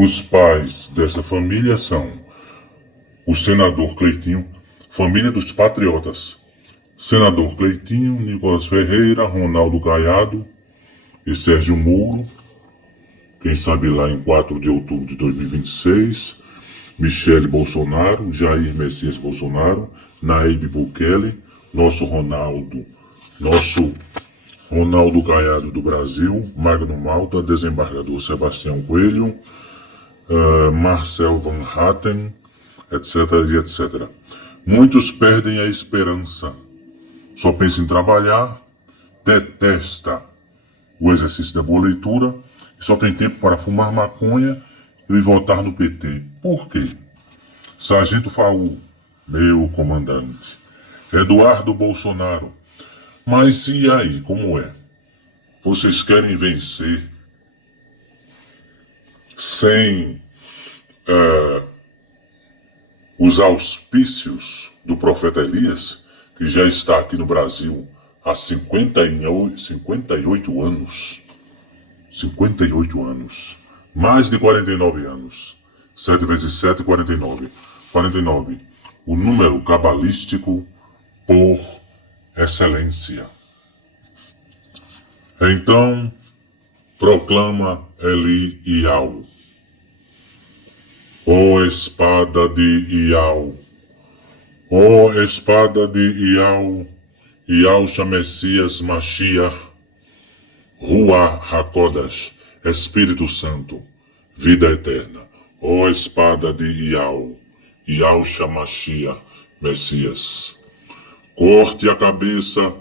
Os pais dessa família são o senador Cleitinho, família dos patriotas. Senador Cleitinho, Nicolas Ferreira, Ronaldo Caiado e Sérgio Moro. Quem sabe lá em 4 de outubro de 2026. Michele Bolsonaro, Jair Messias Bolsonaro, Nayib Bukele, nosso Ronaldo Caiado do Brasil, Magno Malta, desembargador Sebastião Coelho, Marcel Van Hatten, etc, etc. Muitos perdem a esperança, só pensa em trabalhar, detesta o exercício da boa leitura e só tem tempo para fumar maconha e votar no PT. Por quê? Sargento Faú, meu comandante. Eduardo Bolsonaro. Mas e aí, como é? Vocês querem vencer sem os auspícios do profeta Elias, que já está aqui no Brasil há 58 anos. 58 anos. Mais de 49 anos. 7 vezes 7, 49. 49. O número cabalístico por excelência. Então, proclama Eli Iau. Ó espada de Iau. Ó espada de Iau. Iau Messias Mashiach. Ruach HaKodesh. Espírito Santo. Vida eterna. Ó espada de Iau. Iau Mashiach Messias. Corte a cabeça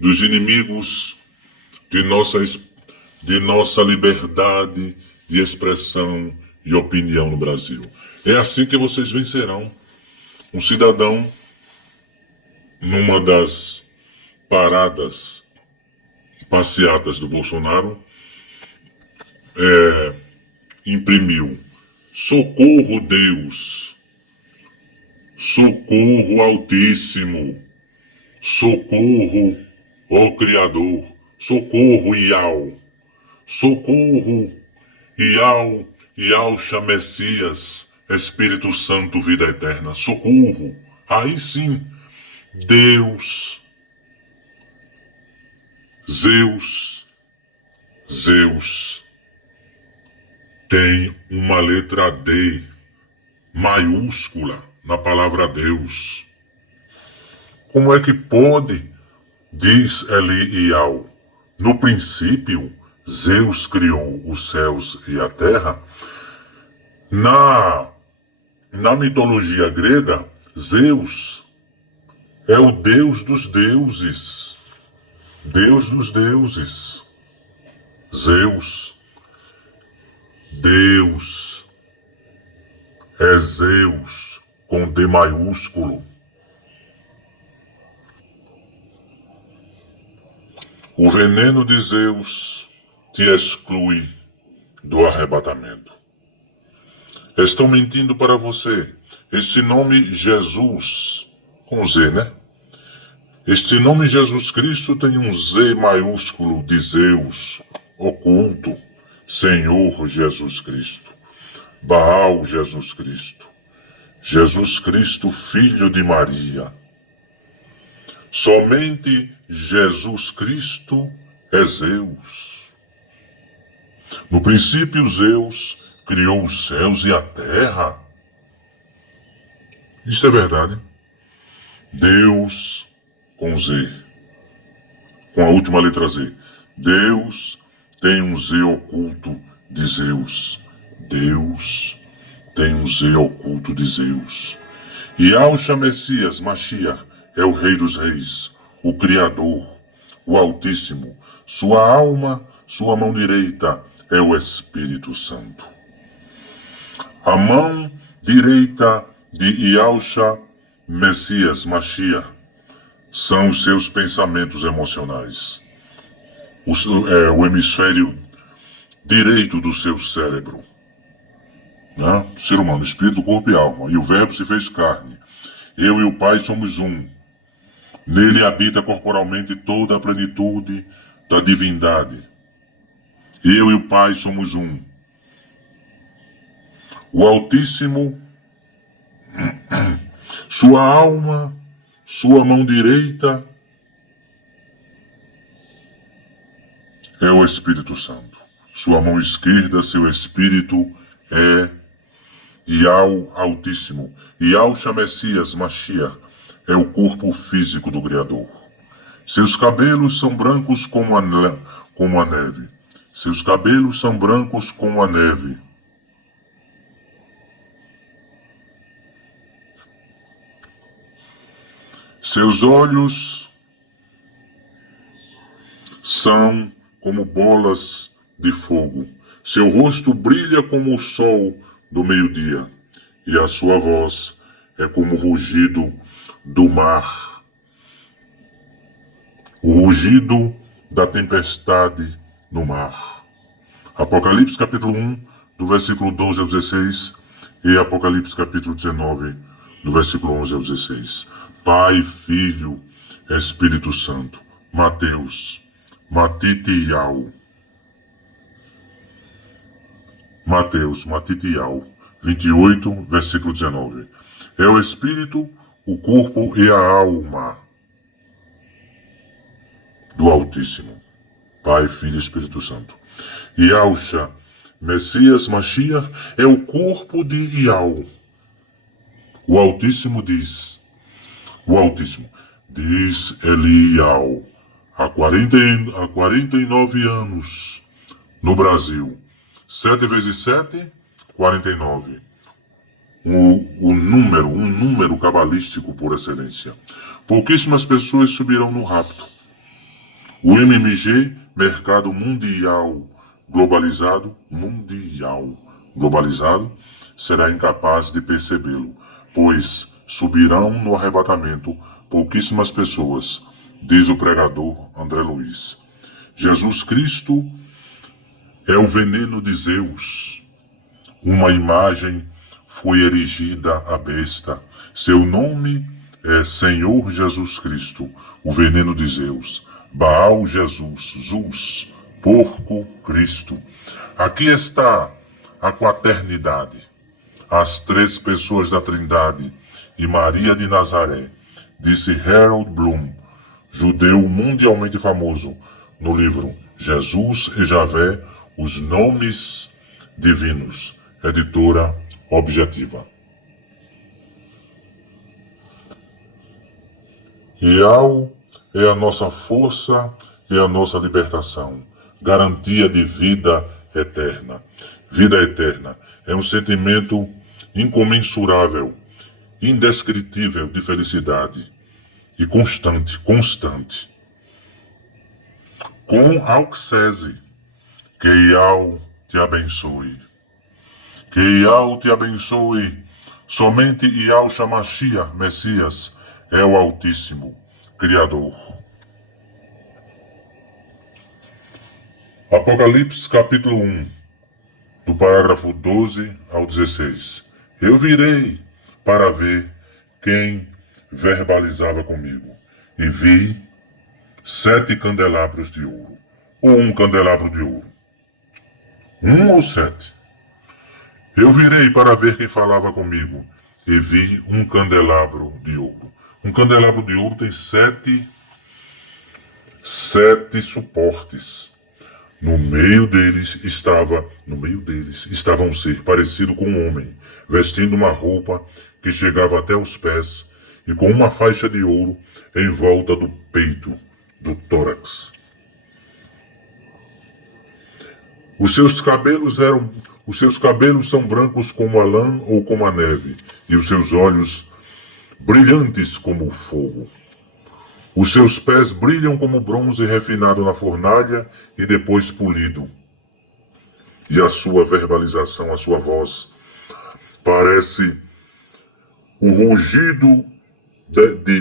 dos inimigos de nossa liberdade de expressão e opinião no Brasil. É assim que vocês vencerão. Um cidadão, numa das paradas passeatas do Bolsonaro, imprimiu: socorro Deus, socorro Altíssimo, socorro ó Criador, socorro Iau, socorro Iau, Iau Messias, Espírito Santo, vida eterna, socorro. Aí sim, Deus, Zeus tem uma letra D maiúscula na palavra Deus. Como é que pode? Diz Eli Iau. No princípio, Zeus criou os céus e a terra. Na mitologia grega, Zeus é o deus dos deuses. Deus dos deuses. Zeus. Deus. É Zeus com D maiúsculo. O veneno de Zeus te exclui do arrebatamento. Estão mentindo para você. Este nome Jesus, com Z, né? Este nome Jesus Cristo tem um Z maiúsculo de Zeus, oculto, Senhor Jesus Cristo, Baal Jesus Cristo, Jesus Cristo, Filho de Maria. Somente Jesus Cristo é Zeus. No princípio, Zeus criou os céus e a terra. Isto é verdade. Deus com Z, com a última letra Z. Deus tem um Z oculto de Zeus. Deus tem um Z oculto de Zeus. Iau Messias Mashiach é o Rei dos Reis, o Criador, o Altíssimo. Sua alma, sua mão direita é o Espírito Santo. A mão direita de Yahushua Messias Mashiach são os seus pensamentos emocionais. O hemisfério direito do seu cérebro. Né? Ser humano, espírito, corpo e alma. E o verbo se fez carne. Eu e o Pai somos um. Nele habita corporalmente toda a plenitude da divindade. Eu e o Pai somos um. O Altíssimo, sua alma, sua mão direita é o Espírito Santo. Sua mão esquerda, seu espírito é Yahweh Altíssimo. Yahshua Messias, Mashiach, é o corpo físico do Criador. Seus cabelos são brancos como a neve. Seus cabelos são brancos como a neve. Seus olhos são como bolas de fogo. Seu rosto brilha como o sol do meio-dia, e a sua voz é como o rugido do mar, o rugido da tempestade no mar. Apocalipse capítulo 1, do versículo 12 ao 16, e Apocalipse capítulo 19, do versículo 11 ao 16. Pai, Filho, Espírito Santo. Mateus, Matitial. Mateus, Matitial, 28, versículo 19. É o Espírito, o corpo e a alma do Altíssimo. Pai, Filho e Espírito Santo. Yahshua, Messias, Mashiach, é o corpo de Yahweh. O Altíssimo diz Elial, há 49 anos, no Brasil. 7 vezes 7, 49. Um número cabalístico por excelência. Pouquíssimas pessoas subirão no rapto. O MMG, mercado mundial globalizado, será incapaz de percebê-lo, pois subirão no arrebatamento pouquíssimas pessoas, diz o pregador André Luiz. Jesus Cristo é o veneno de Zeus. Uma imagem foi erigida à besta. Seu nome é Senhor Jesus Cristo, o veneno de Zeus. Baal Jesus, Zeus, porco Cristo. Aqui está a quaternidade, as três pessoas da Trindade e Maria de Nazaré, disse Harold Bloom, judeu mundialmente famoso, no livro Jesus e Javé, os nomes divinos, editora Objetiva. Yahweh é a nossa força e a nossa libertação, garantia de vida eterna. Vida eterna é um sentimento incomensurável, indescritível de felicidade e constante. Com auxese, que Yahweh te abençoe. Que Yahweh te abençoe. Somente Yahshua Mashiach, Messias, é o Altíssimo, Criador. Apocalipse capítulo 1, do parágrafo 12 ao 16. Eu virei para ver quem verbalizava comigo, e vi 7 candelabros de ouro, ou um candelabro de ouro. 1 ou 7. Eu virei para ver quem falava comigo, e vi um candelabro de ouro. Um candelabro de ouro tem 7 suportes. No meio deles estava um ser parecido com um homem, vestindo uma roupa que chegava até os pés e com uma faixa de ouro em volta do peito, do tórax. Os seus cabelos são brancos como a lã ou como a neve, e os seus olhos brilhantes como o fogo. Os seus pés brilham como bronze refinado na fornalha e depois polido. E a sua verbalização, a sua voz, parece o rugido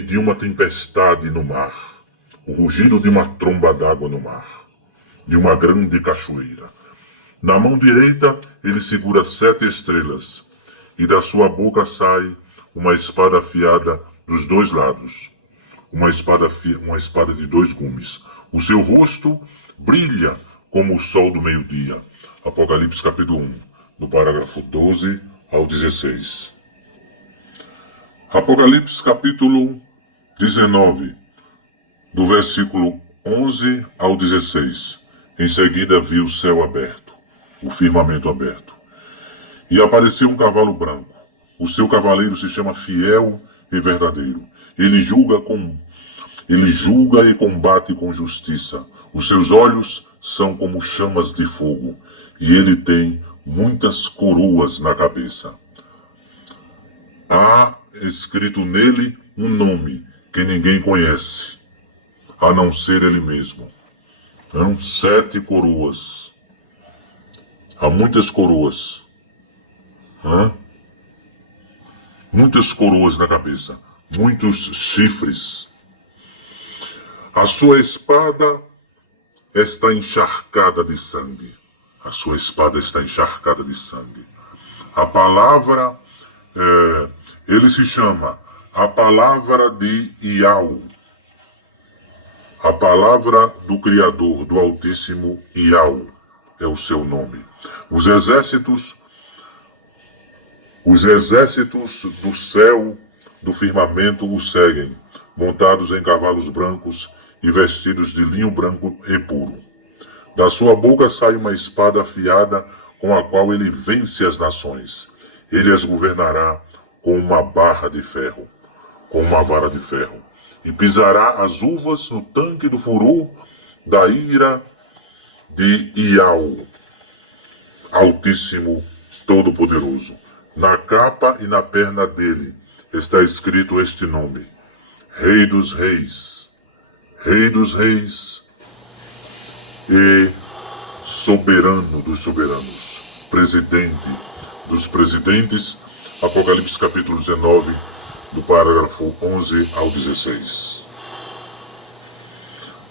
de uma tempestade no mar, o rugido de uma tromba d'água no mar, de uma grande cachoeira. Na mão direita ele segura 7 estrelas, e da sua boca sai uma espada afiada dos 2 lados. Uma espada de 2 gumes. O seu rosto brilha como o sol do meio-dia. Apocalipse capítulo 1, no parágrafo 12 ao 16. Apocalipse capítulo 19, do versículo 11 ao 16. Em seguida vi o céu aberto, o firmamento aberto, e apareceu um cavalo branco. O seu cavaleiro se chama Fiel e Verdadeiro. Ele julga e combate com justiça. Os seus olhos são como chamas de fogo, e ele tem muitas coroas na cabeça. Há escrito nele um nome que ninguém conhece, a não ser ele mesmo. 7 coroas. Há muitas coroas. Muitas coroas na cabeça. Muitos chifres. A sua espada está encharcada de sangue. A sua espada está encharcada de sangue. A palavra, ele se chama a palavra de Iau. A palavra do Criador, do Altíssimo Iau, é o seu nome. Os exércitos do céu, do firmamento o seguem, montados em cavalos brancos e vestidos de linho branco e puro. Da sua boca sai uma espada afiada com a qual ele vence as nações. Ele as governará com uma barra de ferro, com uma vara de ferro, e pisará as uvas no tanque do furor da ira de Iau, Altíssimo, Todo-Poderoso. Na capa e na perna dele está escrito este nome: Rei dos Reis, Rei dos Reis e Soberano dos Soberanos, Presidente dos Presidentes. Apocalipse capítulo 19, do parágrafo 11 ao 16.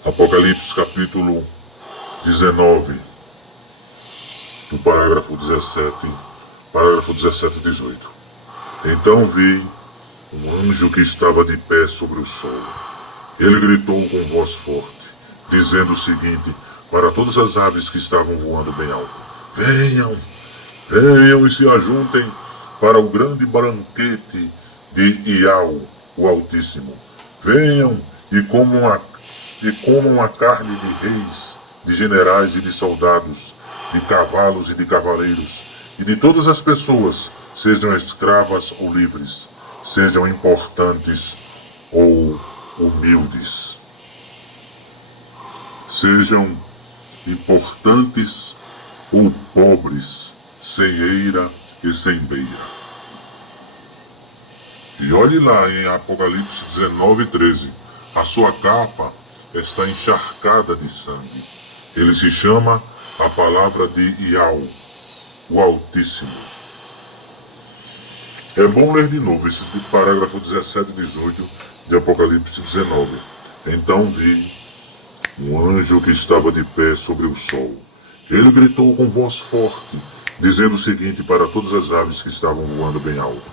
Apocalipse capítulo 19, do parágrafo 17 e 18. Então vi um anjo que estava de pé sobre o sol. Ele gritou com voz forte, dizendo o seguinte para todas as aves que estavam voando bem alto: venham, venham e se ajuntem para o grande banquete de Iau, o Altíssimo. Venham e comam a carne de reis, de generais e de soldados, de cavalos e de cavaleiros, e de todas as pessoas, sejam escravas ou livres, sejam importantes ou humildes. Sejam importantes ou pobres, sem eira e sem beira. E olhe lá em Apocalipse 19:13. A sua capa está encharcada de sangue. Ele se chama a palavra de Iau, o Altíssimo. É bom ler de novo esse parágrafo 17 e 18 de Apocalipse 19. Então vi um anjo que estava de pé sobre o sol. Ele gritou com voz forte, dizendo o seguinte para todas as aves que estavam voando bem alto: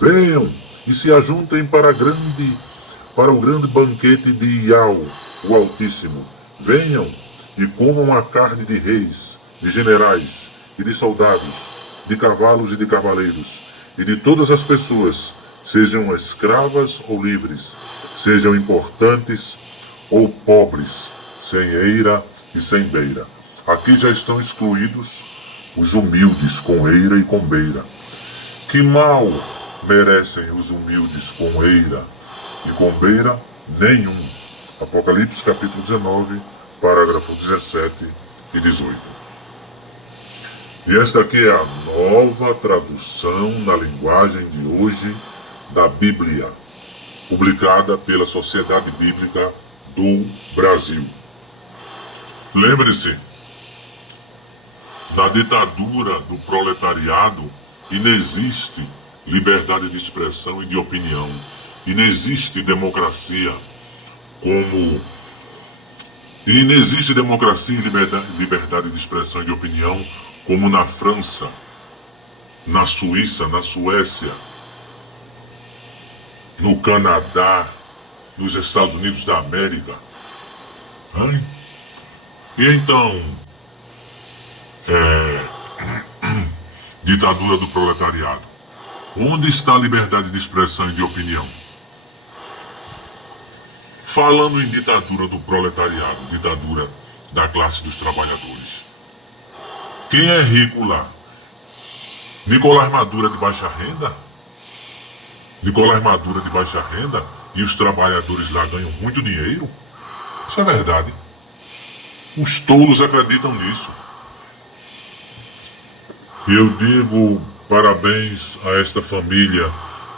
venham e se ajuntem para o grande banquete de Iau, o Altíssimo. Venham e comam a carne de reis, de generais e de soldados, de cavalos e de cavaleiros, e de todas as pessoas, sejam escravas ou livres, sejam importantes ou pobres, sem eira e sem beira. Aqui já estão excluídos os humildes com eira e com beira. Que mal merecem os humildes com eira e com beira? Nenhum. Apocalipse capítulo 19, parágrafo 17 e 18. E esta aqui é a nova tradução na linguagem de hoje da Bíblia, publicada pela Sociedade Bíblica do Brasil. Lembre-se, na ditadura do proletariado inexiste liberdade de expressão e de opinião. Inexiste democracia e inexiste democracia e liberdade de expressão e de opinião como na França, na Suíça, na Suécia, no Canadá, nos Estados Unidos da América. E então, ditadura do proletariado. Onde está a liberdade de expressão e de opinião? Falando em ditadura do proletariado, ditadura da classe dos trabalhadores. Quem é rico lá? Nicolás Maduro é de baixa renda? Nicolás Maduro é de baixa renda e os trabalhadores lá ganham muito dinheiro? Isso é verdade. Os tolos acreditam nisso. E eu digo parabéns a esta família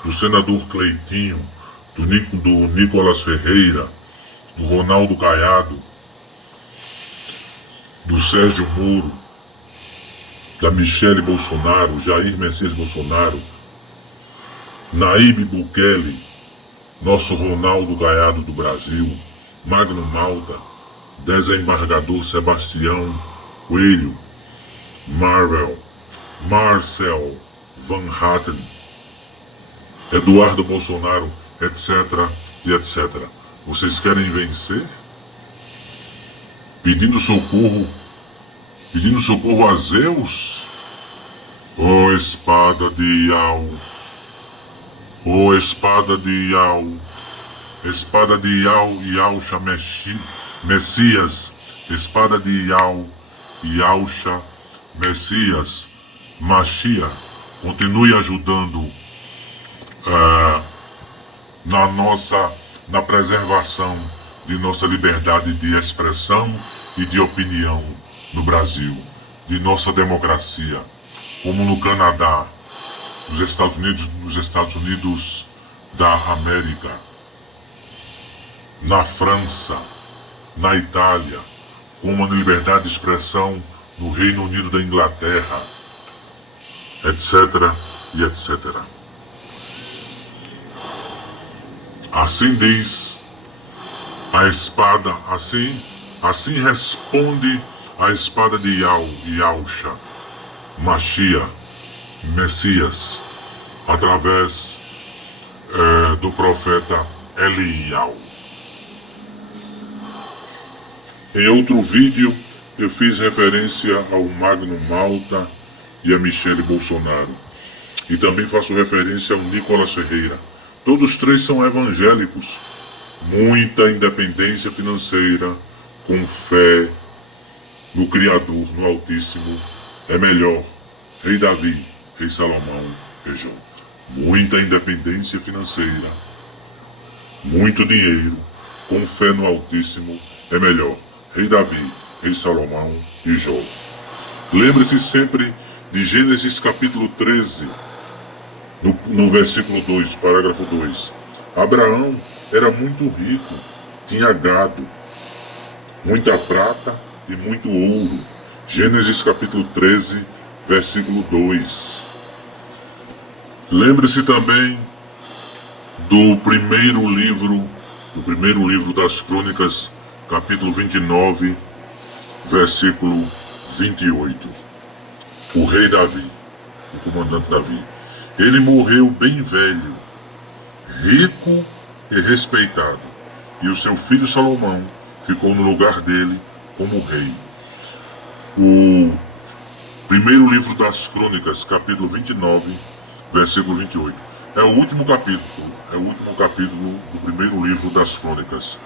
do senador Cleitinho, do Nicolas Ferreira, do Ronaldo Caiado, do Sérgio Moro, da Michele Bolsonaro, Jair Messias Bolsonaro, Nayib Bukele, nosso Ronaldo Caiado do Brasil, Magno Malta, desembargador Sebastião Coelho, Marcel Van Hatten, Eduardo Bolsonaro, etc. e etc. Vocês querem vencer? Pedindo socorro a Zeus? Ó espada de Iau, ó espada de Iau, espada de Iau, Iauxa Messias, espada de Iau, Iauxa Messias, Machia, continue ajudando na preservação de nossa liberdade de expressão e de opinião no Brasil, de nossa democracia, como no Canadá, nos Estados Unidos da América, na França, na Itália, como na liberdade de expressão no Reino Unido da Inglaterra, etc. e etc. Assim diz a espada, assim responde a espada de Iauxa, Machia, Messias, através do profeta Eliau. Em outro vídeo eu fiz referência ao Magno Malta e a Michele Bolsonaro. E também faço referência ao Nicolas Ferreira. Todos três são evangélicos. Muita independência financeira, com fé no Criador, no Altíssimo, é melhor. Rei Davi, Rei Salomão, Rei Jó. Muita independência financeira, muito dinheiro, com fé no Altíssimo, é melhor. Rei Davi, Rei Salomão e Jó. Lembre-se sempre de Gênesis capítulo 13, no versículo 2, parágrafo 2. Abraão era muito rico, tinha gado, muita prata e muito ouro. Gênesis capítulo 13, versículo 2. Lembre-se também do primeiro livro das Crônicas, capítulo 29, versículo 28. O rei Davi, o comandante Davi. Ele morreu bem velho, rico e respeitado, e o seu filho Salomão ficou no lugar dele como rei. O primeiro livro das Crônicas, capítulo 29, versículo 28. É o último capítulo do primeiro livro das Crônicas.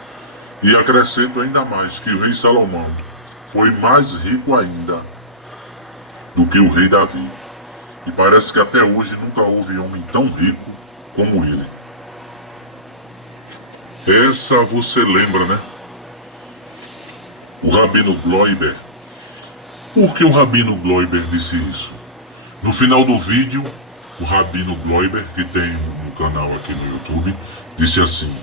E acrescento ainda mais que o rei Salomão foi mais rico ainda do que o rei Davi. E parece que até hoje nunca houve homem tão rico como ele. Essa você lembra, né? O Rabino Gloiber. Por que o Rabino Gloiber disse isso? No final do vídeo, o Rabino Gloiber, que tem no canal aqui no YouTube, disse assim,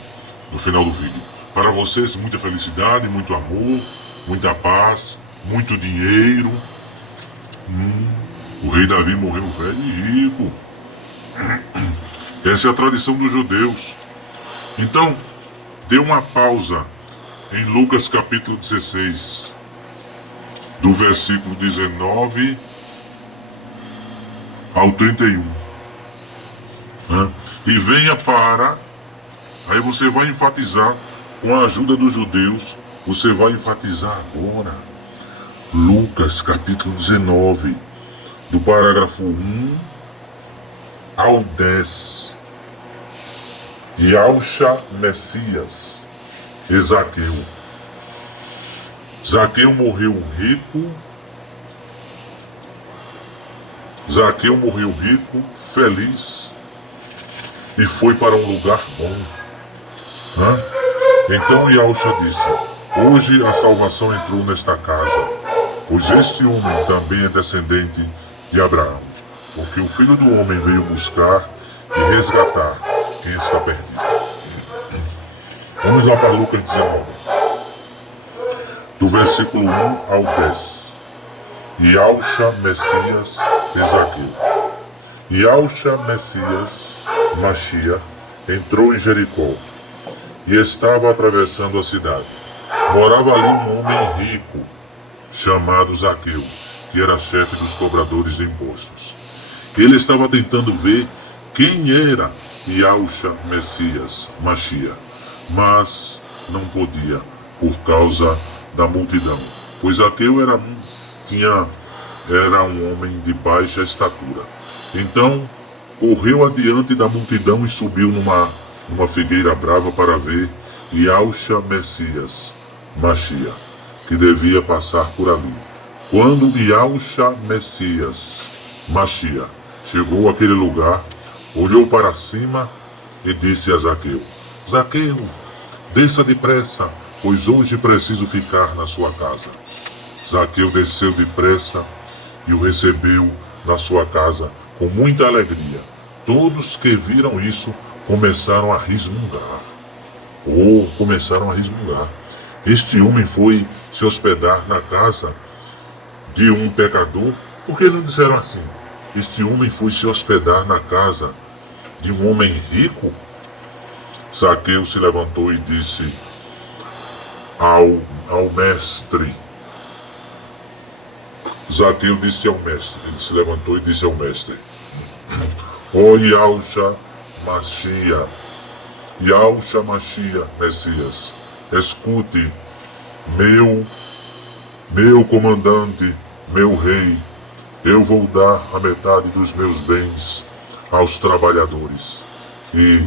no final do vídeo: para vocês, muita felicidade, muito amor, muita paz, muito dinheiro. O rei Davi morreu velho e rico. Essa é a tradição dos judeus. Então, dê uma pausa em Lucas capítulo 16, do versículo 19 ao 31. E venha para... Aí você vai enfatizar, com a ajuda dos judeus, você vai enfatizar agora Lucas capítulo 19, do parágrafo 1 Aldés, Yauxa, Messias e Zaqueu. Zaqueu morreu rico, feliz, e foi para um lugar bom. Então Yauxa disse: hoje a salvação entrou nesta casa, pois este homem também é descendente de Abraão, porque o Filho do Homem veio buscar e resgatar quem está perdido. Vamos lá para Lucas 19, do versículo 1 ao 10. Yauxa, Messias e Zaqueu. Yauxa, Messias, Machia, entrou em Jericó e estava atravessando a cidade. Morava ali um homem rico, chamado Zaqueu, que era chefe dos cobradores de impostos. Ele estava tentando ver quem era Yauxa, Messias, Machia, mas não podia por causa da multidão, pois Zaqueu era um homem de baixa estatura. Então correu adiante da multidão e subiu numa figueira brava para ver Yauxa, Messias, Machia, que devia passar por ali. Quando Yauxa, Messias, Machia chegou àquele lugar, olhou para cima e disse a Zaqueu: Zaqueu, desça depressa, pois hoje preciso ficar na sua casa. Zaqueu desceu depressa e o recebeu na sua casa com muita alegria. Todos que viram isso começaram a resmungar. Este homem foi se hospedar na casa de um pecador. Por que não disseram assim? Este homem foi se hospedar na casa de um homem rico? Zaqueu se levantou e disse ao mestre. Zaqueu disse ao mestre, ele se levantou e disse ao mestre: ó Yauxa, Machia, Messias, escute, meu comandante, meu rei, eu vou dar a metade dos meus bens aos trabalhadores, e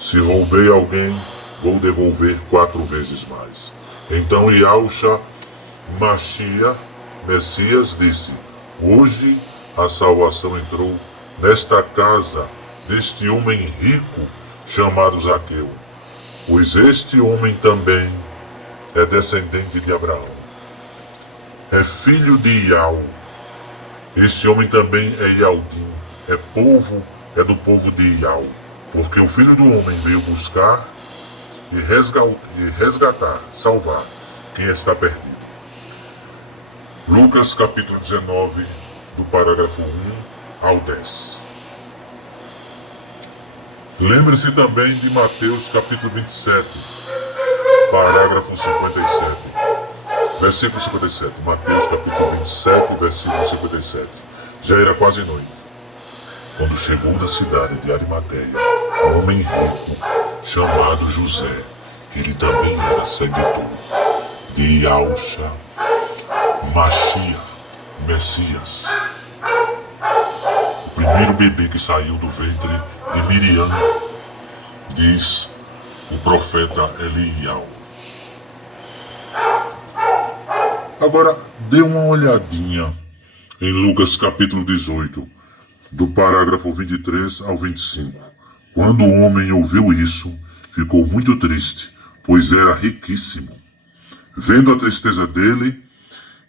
se roubei alguém, vou devolver 4 vezes mais. Então Yauxa, Machia, Messias disse: hoje a salvação entrou nesta casa deste homem rico chamado Zaqueu, pois este homem também é descendente de Abraão, é filho de Iau. Este homem também é Iaudim, é do povo de Iau, porque o Filho do Homem veio buscar e resgatar, salvar quem está perdido. Lucas capítulo 19, do parágrafo 1 ao 10. Lembre-se também de Mateus capítulo 27, parágrafo 57. Versículo 57. Mateus capítulo 27, versículo 57. Já era quase noite, quando chegou da cidade de Arimateia um homem rico chamado José. Ele também era seguidor de Yauxa, Machia, Messias, o primeiro bebê que saiu do ventre de Miriam, diz o profeta Eliel. Agora, dê uma olhadinha em Lucas capítulo 18, do parágrafo 23 ao 25. Quando o homem ouviu isso, ficou muito triste, pois era riquíssimo. Vendo a tristeza dele,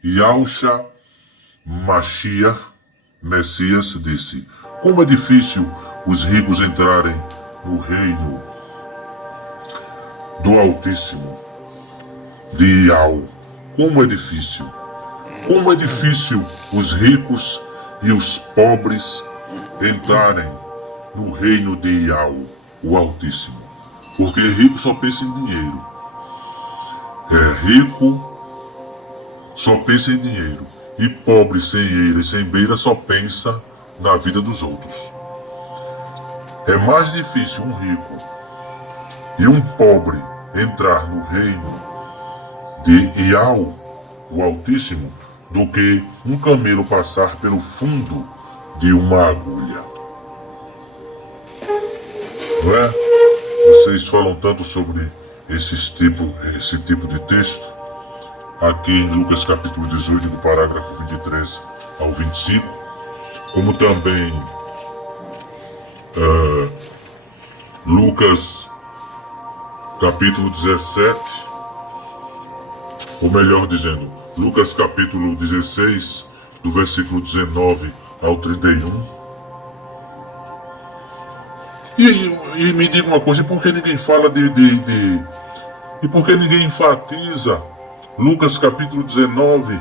Yauxa, Machia, Messias, disse: como é difícil os ricos entrarem no reino do Altíssimo. De Iau, como é difícil os ricos e os pobres entrarem no reino de Iau, o Altíssimo. Porque rico só pensa em dinheiro. Rico só pensa em dinheiro. E pobre sem eira e sem beira só pensa na vida dos outros. É mais difícil um rico e um pobre entrar no reino de Iau, o Altíssimo, do que um camelo passar pelo fundo de uma agulha. não é? Vocês falam tanto sobre esse tipo de texto, aqui em Lucas capítulo 18, do parágrafo 23 ao 25, como também Lucas capítulo 17, ou melhor dizendo, Lucas capítulo 16, do versículo 19 ao 31. E me diga uma coisa, e por que ninguém fala e por que ninguém enfatiza Lucas capítulo 19,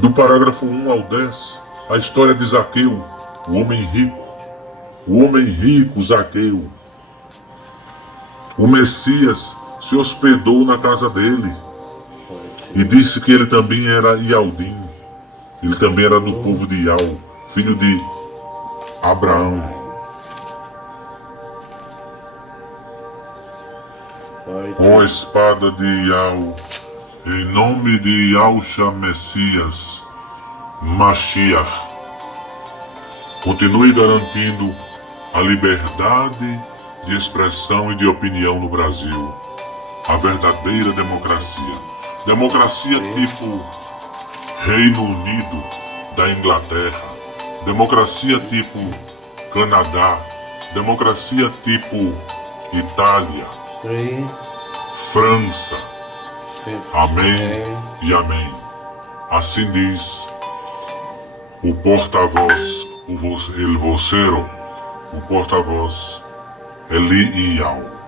do parágrafo 1 ao 10, a história de Zaqueu, o homem rico, Zaqueu. O Messias se hospedou na casa dele e disse que ele também era Ialdim, ele também era do povo de Ial, filho de Abraão. Ó espada de Ial, em nome de Yahshua Messias, Mashiach, continue garantindo a liberdade de expressão e de opinião no Brasil. A verdadeira democracia. Democracia tipo Reino Unido da Inglaterra. Democracia tipo Canadá. Democracia tipo Itália. França. Amém e amém. Assim diz o porta-voz, el vocero, o porta-voz Eli Ial.